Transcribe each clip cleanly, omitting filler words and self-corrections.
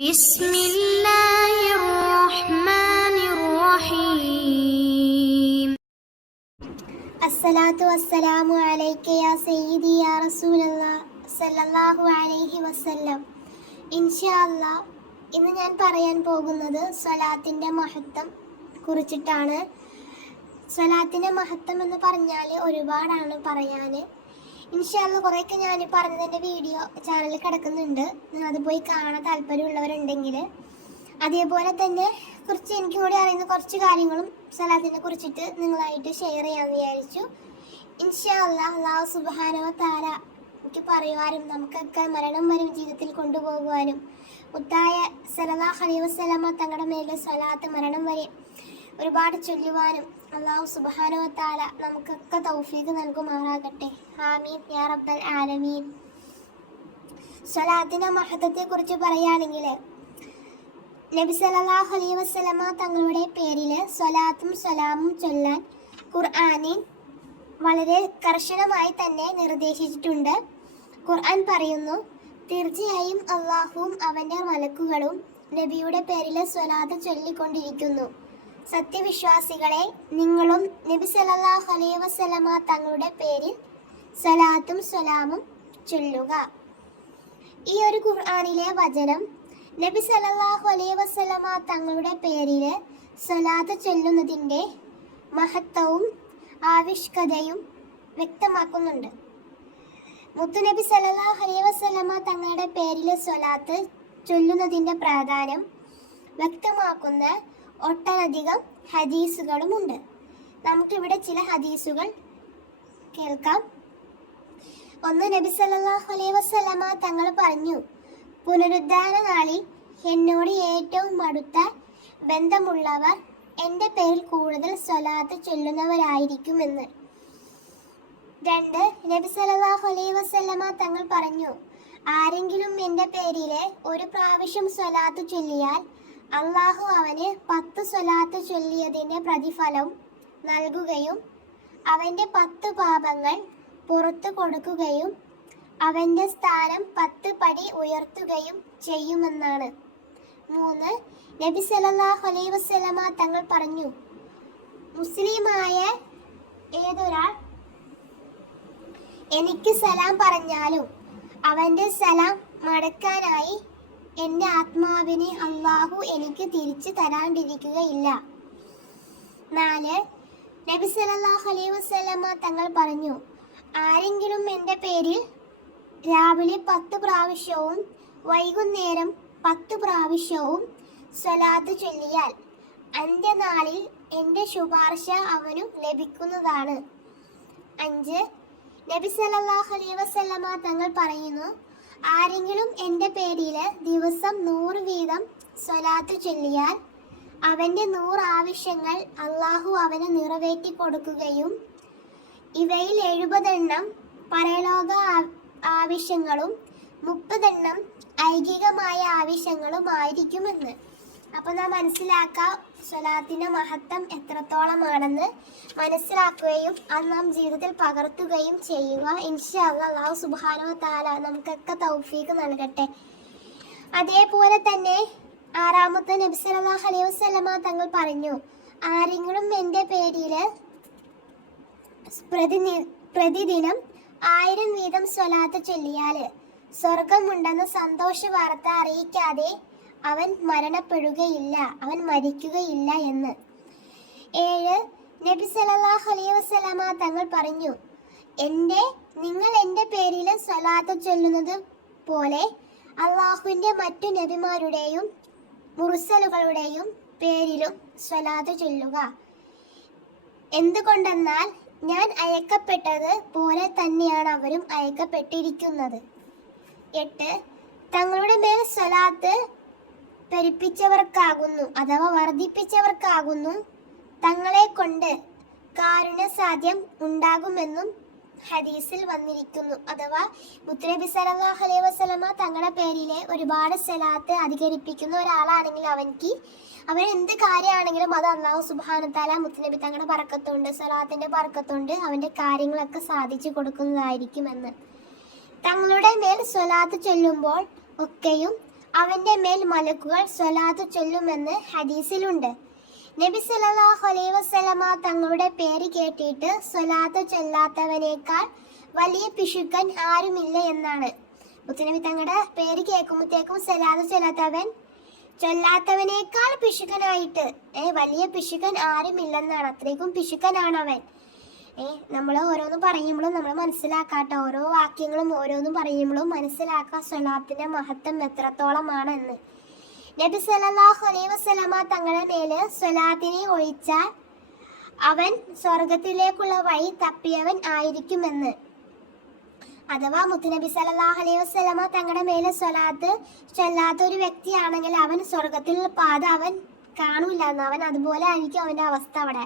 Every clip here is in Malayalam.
بسم الله الرحمن الرحيم الصلاة والسلام عليك يا سيدي يا رسول الله സല്ലല്ലാഹു അലൈഹി വസല്ലം. ഇൻഷാ അല്ലാഹ് ഇന്ന് ഞാൻ പറയാൻ പോകുന്നത് സ്വലാത്തിൻ്റെ മഹത്വം കുറിച്ചിട്ടാണ്. സ്വലാത്തിൻ്റെ മഹത്വം എന്ന് പറഞ്ഞാൽ ഒരുപാടാണ് പറയാൻ. ഇൻഷാ അല്ലാഹ് കുറേയൊക്കെ ഞാൻ പറഞ്ഞതിൻ്റെ വീഡിയോ ചാനലിൽ കിടക്കുന്നുണ്ട്, അത് പോയി കാണാൻ താല്പര്യമുള്ളവരുണ്ടെങ്കിൽ. അതേപോലെ തന്നെ കുറച്ച് എനിക്ക് കൂടി അറിയുന്ന കുറച്ച് കാര്യങ്ങളും സ്വലാത്തിനെ കുറിച്ചിട്ട് നിങ്ങളായിട്ട് ഷെയർ ചെയ്യാമെന്ന് വിചാരിച്ചു. ഇൻഷാ അല്ലാഹ് അല്ലാഹു സുബ്ഹാനഹു വ തആല എനിക്ക് പറയുവാനും നമുക്കൊക്കെ മരണം വരെ ജീവിതത്തിൽ കൊണ്ടുപോകുവാനും മുത്തായ സല്ലല്ലാഹു അലൈഹി വസല്ലമ തങ്ങളുടെ മേലെ സ്വലാത്ത് മരണം വരെ ഒരുപാട് ചൊല്ലുവാനും അല്ലാഹു സുബ്ഹാനഹു വ തആല നമുക്കൊക്കെ തൗഫീഖ് നൽകുമാറാകട്ടെ. ആമീൻ യാ റബ്ബൽ ആലമീൻ. സ്വലാത്തിൻ്റെ മഹത്വത്തെക്കുറിച്ച് പറയുകയാണെങ്കിൽ നബി സല്ലല്ലാഹു അലൈഹി വസല്ലമ തങ്ങളുടെ പേരിൽ സ്വലാത്തും സലാമും ചൊല്ലാൻ ഖുർആനിൽ വളരെ കർശനമായി തന്നെ നിർദ്ദേശിച്ചിട്ടുണ്ട്. ഖുർആൻ പറയുന്നു, തീർച്ചയായും അള്ളാഹുവും അവൻ്റെ മലക്കുകളും നബിയുടെ പേരിൽ സ്വലാത്ത് ചൊല്ലിക്കൊണ്ടിരിക്കുന്നു. സത്യവിശ്വാസികളെ, നിങ്ങളും നബി സല്ലല്ലാഹു അലൈഹി വസല്ലമ തങ്ങളുടെ പേരിൽ സ്വലാത്തും സലാമും ചൊല്ലുക. ഈ ഒരു ഖുർആനിലെ വചനം നബി സല്ലല്ലാഹു അലൈഹി വസല്ലമ തങ്ങളുടെ പേരിൽ സ്വലാത്ത് ചൊല്ലുന്നതിൻ്റെ മഹത്വവും ആവശ്യകതയും വ്യക്തമാക്കുന്നുണ്ട്. മുത്തുനബി സല്ലല്ലാഹു അലൈഹി വസല്ലമ തങ്ങളുടെ പേരിൽ സ്വലാത്ത് ചൊല്ലുന്നതിൻ്റെ പ്രാധാന്യം വ്യക്തമാക്കുന്ന ഒട്ടനധികം ഹദീസുകളുമുണ്ട്. നമുക്കിവിടെ ചില ഹദീസുകൾ കേൾക്കാം. ഒന്ന്, നബി സല്ലല്ലാഹു അലൈഹി വസല്ലമ തങ്ങൾ പറഞ്ഞു, പുനരുദ്ധാന നാളിൽ എന്നോട് ഏറ്റവും അടുത്ത ബന്ധമുള്ളവർ എൻ്റെ പേരിൽ കൂടുതൽ സ്വലാത്ത് ചൊല്ലുന്നവരായിരിക്കുമെന്ന്. രണ്ട്, നബി സല്ലല്ലാഹു അലൈഹി വസല്ലമ തങ്ങൾ പറഞ്ഞു, ആരെങ്കിലും എൻ്റെ പേരിൽ ഒരു പ്രാവശ്യം സ്വലാത്ത് ചൊല്ലിയാൽ അള്ളാഹു അവന് 10 സ്വലാത്ത് ചൊല്ലിയതിൻ്റെ പ്രതിഫലം നൽകുകയും അവൻ്റെ 10 പാപങ്ങൾ പുറത്തു കൊടുക്കുകയും അവൻ്റെ സ്ഥാനം 10 പടി ഉയർത്തുകയും ചെയ്യുമെന്നാണ്. മൂന്ന്, നബി സല്ലല്ലാഹു അലൈഹി വസല്ലമ തങ്ങൾ പറഞ്ഞു, മുസ്ലിമായ ഏതൊരാൾ എനിക്ക് സലാം പറഞ്ഞാലും അവൻ്റെ സലാം മടക്കാനായി എൻ്റെ ആത്മാവിനെ അള്ളാഹു എനിക്ക് തിരിച്ചു തരാണ്ടിരിക്കുകയില്ല. നാല്, നബി സല്ലല്ലാഹു അലൈഹി വസല്ലമ തങ്ങൾ പറഞ്ഞു, ആരെങ്കിലും എൻ്റെ പേരിൽ രാവിലെ 10 പ്രാവശ്യവും വൈകുന്നേരം 10 പ്രാവശ്യവും സ്വലാത്ത് ചൊല്ലിയാൽ അന്ത്യനാളിൽ എൻ്റെ ശുപാർശ അവനും ലഭിക്കുന്നതാണ്. അഞ്ച്, നബി സല്ലല്ലാഹു അലൈഹി വസല്ലമ തങ്ങൾ പറയുന്നു, ആരെങ്കിലും എൻ്റെ പേരിൽ ദിവസം 100 വീതം സ്വലാത്ത് ചൊല്ലിയാൽ അവൻ്റെ 100 ആവശ്യങ്ങൾ അള്ളാഹു അവന് നിറവേറ്റി കൊടുക്കുകയും ഇവയിൽ 70 എണ്ണം പരലോക ആവശ്യങ്ങളും 30 എണ്ണം ഐഹികമായ ആവശ്യങ്ങളുമായിരിക്കുമെന്ന്. അപ്പോൾ നാം മനസ്സിലാക്കുക സ്വലാത്തിൻ്റെ മഹത്വം എത്രത്തോളമാണെന്ന് മനസ്സിലാക്കുകയും അത് നാം ജീവിതത്തിൽ പകർത്തുകയും ചെയ്യുക. ഇൻഷാ അല്ലാഹ് അല്ലാഹു സുബ്ഹാനഹു വ തആല നമുക്കൊക്കെ തൗഫീഖ് നൽകട്ടെ. അതേപോലെ തന്നെ ആറാമത്തെ, നബി സല്ലല്ലാഹു അലൈഹി വസല്ലമ തങ്ങൾ പറഞ്ഞു, ആരെങ്കിലും എൻ്റെ പേരിൽ പ്രതിദിനം 1000 വീതം സ്വലാത്ത് ചൊല്ലിയാൽ സ്വർഗമുണ്ടെന്ന സന്തോഷ വാർത്ത അറിയിക്കാതെ അവൻ മരണപ്പെടുകയില്ല, അവൻ മരിക്കുകയില്ല എന്ന്. ഏഴ്, നബി സല്ലല്ലാഹു അലൈഹി വസല്ലമ തങ്ങൾ പറഞ്ഞു, നിങ്ങൾ എൻ്റെ പേരിൽ സ്വലാത്ത് ചൊല്ലുന്നത് പോലെ അള്ളാഹുവിൻ്റെ മറ്റു നബിമാരുടെയും മുർസലുകളുടെയും പേരിലും സ്വലാത്ത് ചൊല്ലുക. എന്തുകൊണ്ടെന്നാൽ ഞാൻ അയക്കപ്പെട്ടത് പോലെ തന്നെയാണ് അവരും അയക്കപ്പെട്ടിരിക്കുന്നത്. എട്ട്, തങ്ങളുടെ മേൽ സ്വലാത്ത് പെരുപ്പിച്ചവർക്കാകുന്നു അഥവാ വർദ്ധിപ്പിച്ചവർക്കാകുന്നു തങ്ങളെ കൊണ്ട് കാരുണ്യസാധ്യം ഉണ്ടാകുമെന്നും ഹദീസിൽ വന്നിരിക്കുന്നു. അഥവാ മുത്തുനബി സല്ലല്ലാഹു അലൈഹി വസല്ലമ തങ്ങളുടെ പേരിലെ ഒരുപാട് സ്വലാത്ത് അധികരിപ്പിക്കുന്ന ഒരാളാണെങ്കിൽ അവൻ എന്ത് കാര്യമാണെങ്കിലും അത് അല്ലാഹു സുബ്ഹാനഹു തആല മുത്തുനബി തങ്ങളുടെ ബർക്കത്തുണ്ട്, സ്വലാത്തിൻ്റെ ബർക്കത്തുണ്ട് അവൻ്റെ കാര്യങ്ങളൊക്കെ സാധിച്ചു കൊടുക്കുന്നതായിരിക്കുമെന്ന്. തങ്ങളുടെ മേൽ സ്വലാത്ത് ചൊല്ലുമ്പോൾ ഒക്കെയും അവന്റെ മേൽ മലക്കുകൾ സ്വലാത്ത് ചൊല്ലുമെന്ന് ഹദീസിലുണ്ട്. നബി സല്ലല്ലാഹു അലൈഹി വസല്ലമ തങ്ങളുടെ പേര് കേട്ടിട്ട് സ്വലാത്ത് ചൊല്ലാത്തവനേക്കാൾ വലിയ പിശുക്കൻ ആരുമില്ല എന്നാണ്. മുത്തുനബി തങ്ങളുടെ പേര് കേൾക്കുമ്പോഴത്തേക്കും സ്വലാത്ത് ചൊല്ലാത്തവനേക്കാൾ പിശുക്കനായിട്ട് വലിയ പിശുക്കൻ ആരുമില്ലെന്നാണ്. അത്രയ്ക്കും പിശുക്കനാണ് അവൻ. നമ്മൾ ഓരോന്നും പറയുമ്പോഴും നമ്മൾ മനസ്സിലാക്കാട്ടോ, ഓരോ വാക്യങ്ങളും ഓരോന്നും പറയുമ്പോഴും മനസ്സിലാക്കുക സ്വലാത്തിന്റെ മഹത്വം എത്രത്തോളമാണ് എന്ന്. നബി സല്ലല്ലാഹു അലൈഹി വസല്ലമ തങ്ങളുടെ മേല് സ്വലാത്തിനെ ഒഴിച്ചാൽ അവൻ സ്വർഗത്തിലേക്കുള്ള വഴി തപ്പിയവൻ ആയിരിക്കുമെന്ന്. അഥവാ മുത്തുനബി സല്ലല്ലാഹു അലൈഹി വസല്ലമ തങ്ങളുടെ മേലെ സ്വലാത്ത് ചൊല്ലാത്ത ഒരു വ്യക്തിയാണെങ്കിൽ അവൻ സ്വർഗത്തിൽ പാത അവൻ കാണൂല എന്ന്. അവൻ അതുപോലെ ആയിരിക്കും അവന്റെ അവസ്ഥ അവിടെ.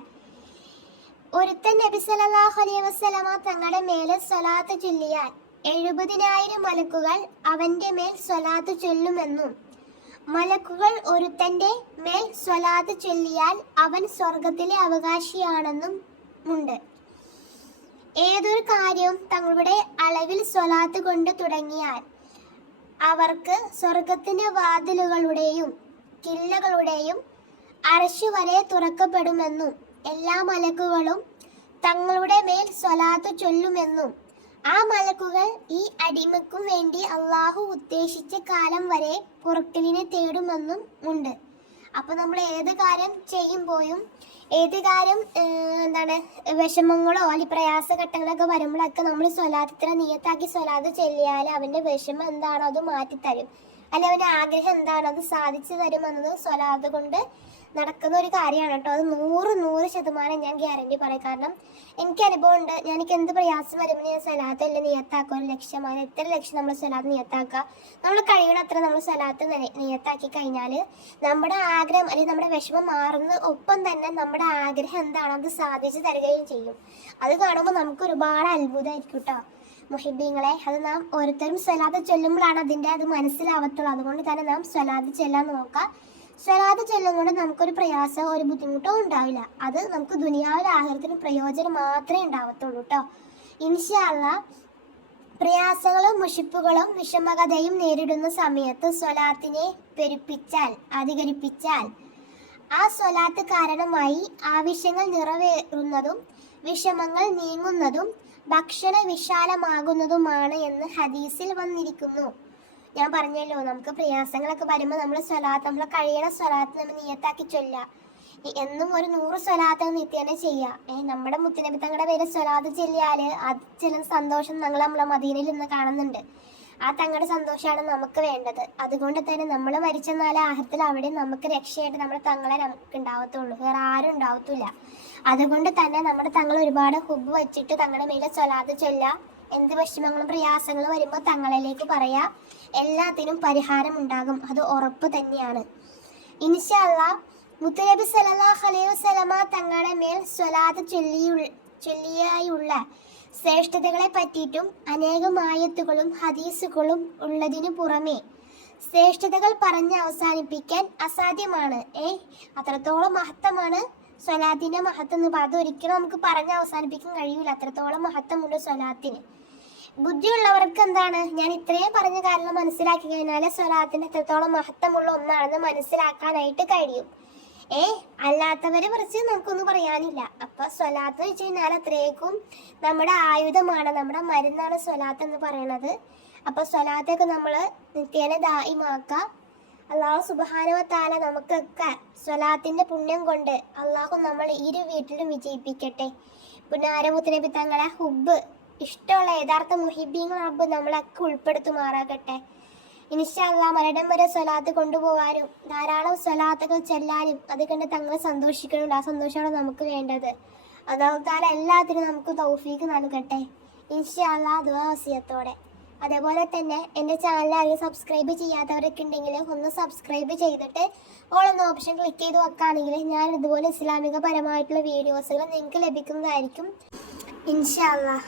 ഒരുത്തൻ നബി സല്ലല്ലാഹു അലൈഹി വസല്ലമ തങ്ങളുടെ മേലെ സ്വലാത്ത് ചൊല്ലിയാൽ 70,000 മലക്കുകൾ അവന്റെ മേൽ സ്വലാത്ത് ചൊല്ലുമെന്നും മലക്കുകൾ ഒരുത്തന്റെ മേൽ സ്വലാത്ത് ചൊല്ലിയാൽ അവൻ സ്വർഗത്തിലെ അവകാശിയാണെന്നും ഉണ്ട്. ഏതൊരു കാര്യവും തങ്ങളുടെ അളവിൽ സ്വലാത്ത് കൊണ്ട് തുടങ്ങിയാൽ അവർക്ക് സ്വർഗത്തിന്റെ വാതിലുകളുടെയും കില്ലകളുടെയും അർശ് വരെ തുറക്കപ്പെടുമെന്നും എല്ലാ മലക്കുകളും തങ്ങളുടെ മേൽ സ്വലാത്ത് ചൊല്ലുമെന്നും ആ മലക്കുകൾ ഈ അടിമയ്ക്കും വേണ്ടി അള്ളാഹു ഉദ്ദേശിച്ച കാലം വരെ പുറക്കലിനെ തേടുമെന്നും ഉണ്ട്. അപ്പൊ നമ്മൾ ഏത് കാര്യം ചെയ്യുമ്പോഴും ഏത് കാര്യം വിഷമങ്ങളോ അല്ലെങ്കിൽ പ്രയാസഘട്ടങ്ങളൊക്കെ വരുമ്പോഴൊക്കെ നമ്മൾ സ്വലാത്തിനെ നിയത്താക്കി സ്വലാത്ത് ചൊല്ലിയാൽ അവന്റെ വിഷമം എന്താണോ അത് മാറ്റിത്തരും, അല്ലെ അവന്റെ ആഗ്രഹം എന്താണോ അത് സാധിച്ചു തരുമെന്നത് സ്വലാത്ത് കൊണ്ട് നടക്കുന്ന ഒരു കാര്യമാണ് കേട്ടോ. അത് 100% ഞാൻ ഗ്യാരണ്ടി പറയും. കാരണം എനിക്ക് അനുഭവം ഉണ്ട്. എനിക്ക് എന്ത് പ്രയാസം വരുമ്പോൾ ഞാൻ സ്വലാത്ത് അല്ല നിയത്താക്കുക. ഒരു ലക്ഷ്യമാണ്, എത്ര ലക്ഷം നമ്മൾ സ്വലാത്ത് നിയത്താക്കുക. നമ്മൾ കഴിയണത്ര നമ്മൾ സ്വലാത്ത് നിയത്താക്കി കഴിഞ്ഞാൽ നമ്മുടെ ആഗ്രഹം അല്ലെങ്കിൽ നമ്മുടെ വിഷമം മാറുന്ന ഒപ്പം തന്നെ നമ്മുടെ ആഗ്രഹം എന്താണോ അത് സാധിച്ചു തരികയും ചെയ്യും. അത് കാണുമ്പോൾ നമുക്ക് ഒരുപാട് അത്ഭുതമായിരിക്കും കേട്ടോ മുഹിബീങ്ങളെ. അത് നാം ഓരോരുത്തരും സ്വലാത്ത് ചൊല്ലുമ്പോഴാണ് അത് മനസ്സിലാവത്തുള്ളൂ. അതുകൊണ്ട് തന്നെ നാം സ്വലാത്ത് ചൊല്ലാൻ നോക്കുക. സ്വലാത്ത് ചൊല്ലും കൊണ്ട് നമുക്കൊരു പ്രയാസമോ ഒരു ബുദ്ധിമുട്ടോ ഉണ്ടാവില്ല. അത് നമുക്ക് ദുനിയാവിലെ ആഹാരത്തിന് പ്രയോജനം മാത്രമേ ഉണ്ടാവത്തുള്ളൂ കേട്ടോ. ഇൻഷാ അല്ലാഹ് പ്രയാസങ്ങളും മുഷിപ്പുകളും വിഷമകഥയും നേരിടുന്ന സമയത്ത് സ്വലാത്തിനെ അധികരിപ്പിച്ചാൽ ആ സ്വലാത്ത് കാരണമായി ആവശ്യങ്ങൾ നിറവേറുന്നതും വിഷമങ്ങൾ നീങ്ങുന്നതും ഭക്ഷണ വിശാലമാകുന്നതുമാണ് എന്ന് ഹദീസിൽ വന്നിരിക്കുന്നു. ഞാൻ പറഞ്ഞല്ലോ, നമുക്ക് പ്രയാസങ്ങളൊക്കെ വരുമ്പോൾ നമ്മൾ കഴിയണ സ്വലാത്ത് നമ്മൾ നിയത്താക്കി ചൊല്ലുക. എന്നും ഒരു 100 സ്വലാത്ത് നിത്യേന ചെയ്യുക. നമ്മുടെ മുത്തുനബി തങ്ങളുടെ പേര് സ്വലാത്ത് ചൊല്ലിയാൽ അത് ചില സന്തോഷം നമ്മളെ മദീനയിൽ നിന്ന് കാണുന്നുണ്ട്. ആ തങ്ങളുടെ സന്തോഷമാണ് നമുക്ക് വേണ്ടത്. അതുകൊണ്ട് തന്നെ നമ്മൾ മരിച്ചെന്നാൽ ആഹത്തിൽ അവിടെ നമുക്ക് രക്ഷയായിട്ട് നമ്മുടെ തങ്ങളെ നമുക്ക് ഉണ്ടാവത്തുള്ളൂ, വേറെ ആരും ഉണ്ടാവത്തില്ല. അതുകൊണ്ട് തന്നെ നമ്മുടെ തങ്ങൾ ഒരുപാട് ഹുബ് വെച്ചിട്ട് തങ്ങളുടെ മേലെ സ്വലാത്ത് ചൊല്ലുക. എന്ത് വിഷമങ്ങളും പ്രയാസങ്ങളും വരുമ്പോൾ തങ്ങളിലേക്ക് പറയാ, എല്ലാത്തിനും പരിഹാരം ഉണ്ടാകും. അത് ഉറപ്പ് തന്നെയാണ്. ഇൻഷാ അല്ലാഹ് മുത്തുനബി സല്ലല്ലാഹു അലൈഹി വസല്ലമ തങ്ങളുടെ മേൽ സ്വലാത്ത് ചൊല്ലിയായുള്ള ശ്രേഷ്ഠതകളെ പറ്റിയിട്ടും അനേകം ആയത്തുകളും ഹദീസുകളും ഉള്ളതിനു പുറമെ ശ്രേഷ്ഠതകൾ പറഞ്ഞ് അവസാനിപ്പിക്കാൻ അസാധ്യമാണ്. അത്രത്തോളം മഹത്വമാണ് സ്വലാത്തിന്റെ മഹത്വം എന്ന്. അതൊരിക്കലും നമുക്ക് പറഞ്ഞ് അവസാനിപ്പിക്കാൻ കഴിയൂല. അത്രത്തോളം മഹത്വമുണ്ട് സ്വലാത്തിന്. ബുദ്ധിയുള്ളവർക്ക് ഞാൻ ഇത്രയും പറഞ്ഞ കാരണം മനസ്സിലാക്കി കഴിഞ്ഞാൽ സ്വലാത്തിന് എത്രത്തോളം മഹത്വമുള്ള ഒന്നാണെന്ന് മനസ്സിലാക്കാനായിട്ട് കഴിയും. അല്ലാത്തവരെ കുറിച്ച് നമുക്കൊന്നും പറയാനില്ല. അപ്പൊ സ്വലാത്ത് വെച്ച് കഴിഞ്ഞാൽ അത്രയ്ക്കും നമ്മുടെ ആയുധമാണ്, നമ്മുടെ മരുന്നാണ് സ്വലാത്ത് എന്ന് പറയുന്നത്. അപ്പൊ സ്വലാത്തൊക്കെ നമ്മൾ നിത്യേന ദായിമാക്കുക. അള്ളാഹു സുബ്ഹാനഹു വ തആല നമുക്കൊക്കെ സ്വലാത്തിന്റെ പുണ്യം കൊണ്ട് അള്ളാഹു നമ്മൾ ഇരു വീട്ടിലും വിജയിപ്പിക്കട്ടെ. പുന്നാരമുത്തുനബി തങ്ങളെ ഹുബ് ഇഷ്ടമുള്ള യഥാർത്ഥ മുഹിബീങ്ങൾ റബ്ബ് നമ്മളൊക്കെ ഉൾപ്പെടുത്തുമാറാകട്ടെ. ഇൻഷാ അല്ലാഹ് മരണം വരെ സ്വലാത്ത് കൊണ്ടുപോകാനും ധാരാളം സ്വലാത്തുകൾ ചെല്ലാനും അത് കണ്ട് തങ്ങളെ സന്തോഷിക്കണമല്ലോ. ആ സന്തോഷമാണ് നമുക്ക് വേണ്ടത്. അല്ലാഹു തആല എല്ലാത്തിനും നമുക്ക് തൗഫീഖ് നൽകട്ടെ ഇൻഷാ അല്ലാഹ് ദുആ വസിയത്തോടെ. അതേപോലെ തന്നെ എൻ്റെ ചാനൽ ആരെങ്കിലും സബ്സ്ക്രൈബ് ചെയ്യാത്തവരൊക്കെ ഉണ്ടെങ്കിൽ ഒന്ന് സബ്സ്ക്രൈബ് ചെയ്തിട്ട് ഓൾ എന്ന ഓപ്ഷൻ ക്ലിക്ക് ചെയ്ത് വെക്കുകയാണെങ്കിൽ ഞാൻ ഇതുപോലെ ഇസ്ലാമികപരമായിട്ടുള്ള വീഡിയോസുകൾ നിങ്ങൾക്ക് ലഭിക്കുന്നതായിരിക്കും ഇൻഷാ അല്ലാഹ്.